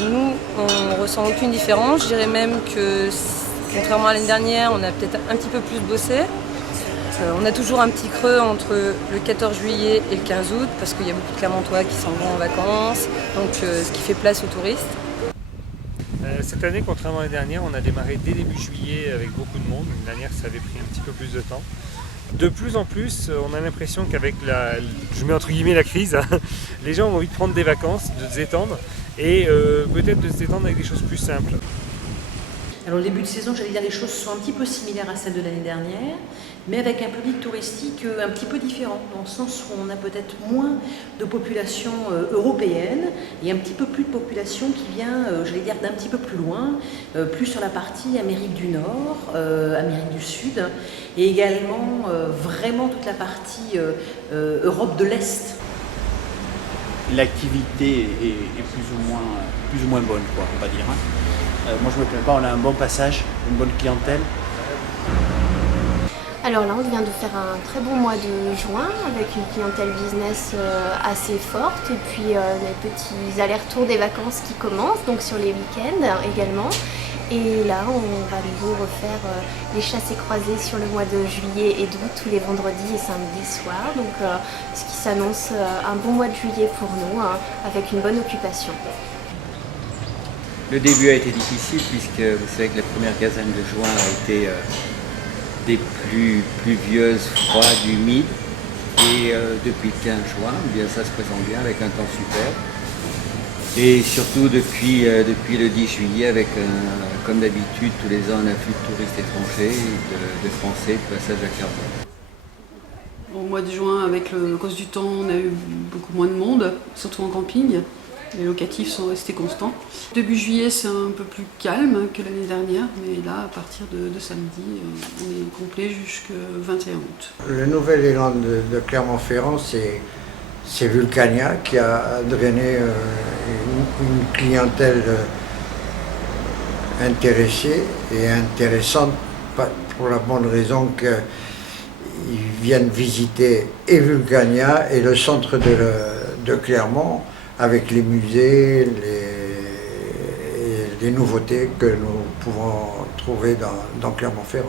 Nous, on ne ressent aucune différence. Je dirais même que, contrairement à l'année dernière, on a peut-être un petit peu plus bossé. On a toujours un petit creux entre le 14 juillet et le 15 août parce qu'il y a beaucoup de Clermontois qui s'en vont en vacances, donc ce qui fait place aux touristes. Cette année, contrairement à l'année dernière, on a démarré dès début juillet avec beaucoup de monde. L'année dernière, ça avait pris un petit peu plus de temps. De plus en plus, on a l'impression qu'avec je mets entre guillemets la crise, les gens ont envie de prendre des vacances, de se détendre et peut-être de se détendre avec des choses plus simples. Alors le début de saison, j'allais dire, les choses sont un petit peu similaires à celles de l'année dernière, mais avec un public touristique un petit peu différent, dans le sens où on a peut-être moins de population européenne et un petit peu plus de population qui vient, j'allais dire, d'un petit peu plus loin, plus sur la partie Amérique du Nord, Amérique du Sud, et également vraiment toute la partie Europe de l'Est. L'activité est plus ou moins bonne, quoi, on va dire. Moi je me plains pas, on a un bon passage, une bonne clientèle. Alors là, on vient de faire un très bon mois de juin avec une clientèle business assez forte et puis les petits allers-retours des vacances qui commencent, donc sur les week-ends également. Et là, on va à nouveau refaire les chassés croisés sur le mois de juillet et d'août, tous les vendredis et samedis soirs. Donc ce qui s'annonce un bon mois de juillet pour nous, avec une bonne occupation. Le début a été difficile puisque vous savez que la première quinzaine de juin a été des plus pluvieuses, froides, humides. Et depuis le 15 juin, eh bien, ça se présente bien avec un temps super. Et surtout depuis le 10 juillet avec, comme d'habitude, tous les ans un afflux de touristes étrangers, de Français de passage à Clermont. Au mois de juin, à cause du temps, on a eu beaucoup moins de monde, surtout en camping. Les locatifs sont restés constants. Début juillet, c'est un peu plus calme que l'année dernière, mais là, à partir de samedi, on est complet jusqu'au 21 août. Le nouvel élan de Clermont-Ferrand, c'est Vulcania qui a drainé une clientèle intéressée et intéressante pour la bonne raison qu'ils viennent visiter et Vulcania et le centre de Clermont, avec les musées, les nouveautés que nous pouvons trouver dans Clermont-Ferrand.